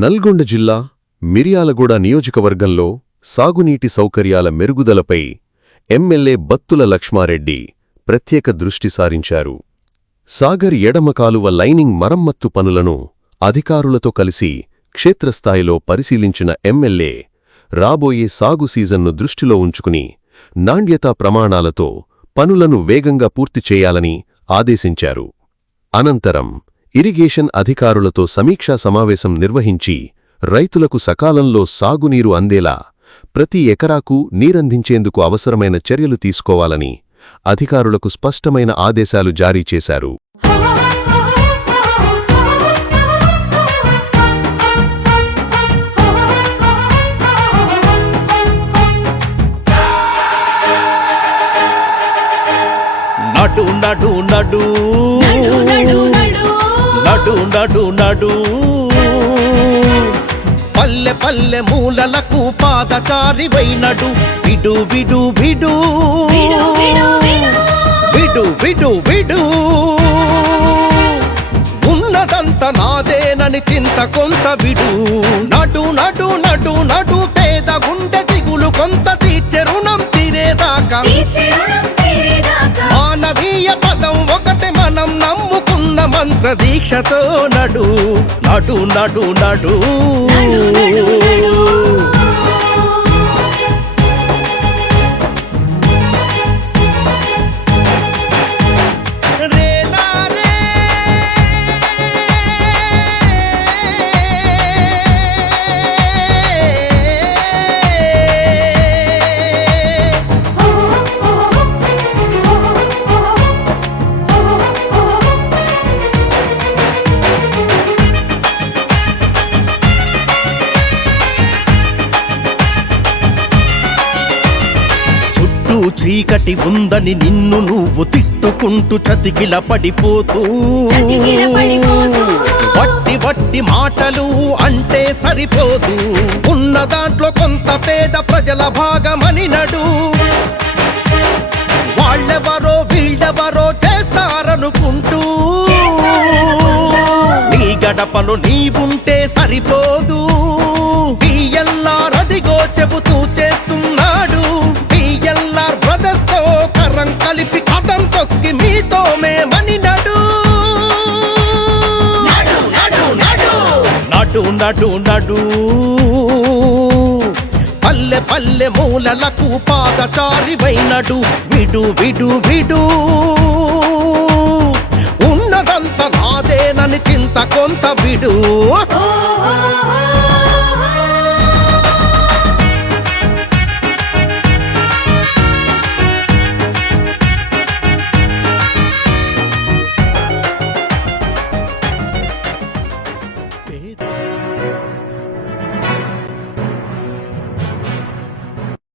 నల్గొండ జిల్లా మిర్యాలగూడ నియోజకవర్గంలో సాగునీటి సౌకర్యాల మెరుగుదలపై ఎమ్మెల్యే బత్తుల లక్ష్మారెడ్డి ప్రత్యేక దృష్టి సారించారు. సాగర్ ఎడమ కాలువ లైనింగ్ మరమ్మత్తు పనులను అధికారులతో కలిసి క్షేత్రస్థాయిలో పరిశీలించిన ఎమ్మెల్యే రాబోయే సాగు సీజన్ను దృష్టిలో ఉంచుకుని నాణ్యతా ప్రమాణాలతో పనులను వేగంగా పూర్తి చేయాలని ఆదేశించారు. అనంతరం ఇరిగేషన్ అధికారులతో సమీక్షా సమావేశం నిర్వహించి రైతులకు సకాలంలో సాగునీరు అందేలా ప్రతి ఎకరాకు నీరందించేందుకు అవసరమైన చర్యలు తీసుకోవాలని అధికారులకు స్పష్టమైన ఆదేశాలు జారీ చేశారు. నడు నడు నడు నడు నడు నడు పల్లె పల్లె మూలలకు పాదచారివైనడు విడు విడు విడు విడు విడు విడు ఉన్నదంత నాదేనని చింత కొంత విడు నడు నడు నడు నడు పేద గుండె దిగులు కొంత తీర్చె రుణం తీరేదాకా మానవీయ పదం ఒకటి మనం నమ్ముకున్న మంత్ర దీక్షతో నడు నడు నడు నడు చీకటి ఉందని నిన్ను నువ్వు తిట్టుకుంటూ చతికిల పడిపోతూ వట్టి వట్టి మాటలు అంటే సరిపోదు ఉన్న దాంట్లో కొంత పేద ప్రజల భాగమని నడు వాళ్ళెవరో వీళ్ళెవరో చేస్తారనుకుంటూ నీ గడపలో నీవుంటే సరిపోదు బిఎల్ఆర్ అదిగో చెబుతూ చేస్తున్నాడు బిఎల్ఆర్ బ్రదర్స్ తో కరం కలిపి కథం తొక్కి మీతో మేమని నడు నడు నడు నడు పల్లె పల్లె మూలలకు పాదచారివైనడు విడు విడు విడు ఉన్నదంత నాదేనని చింత కొంత విడు.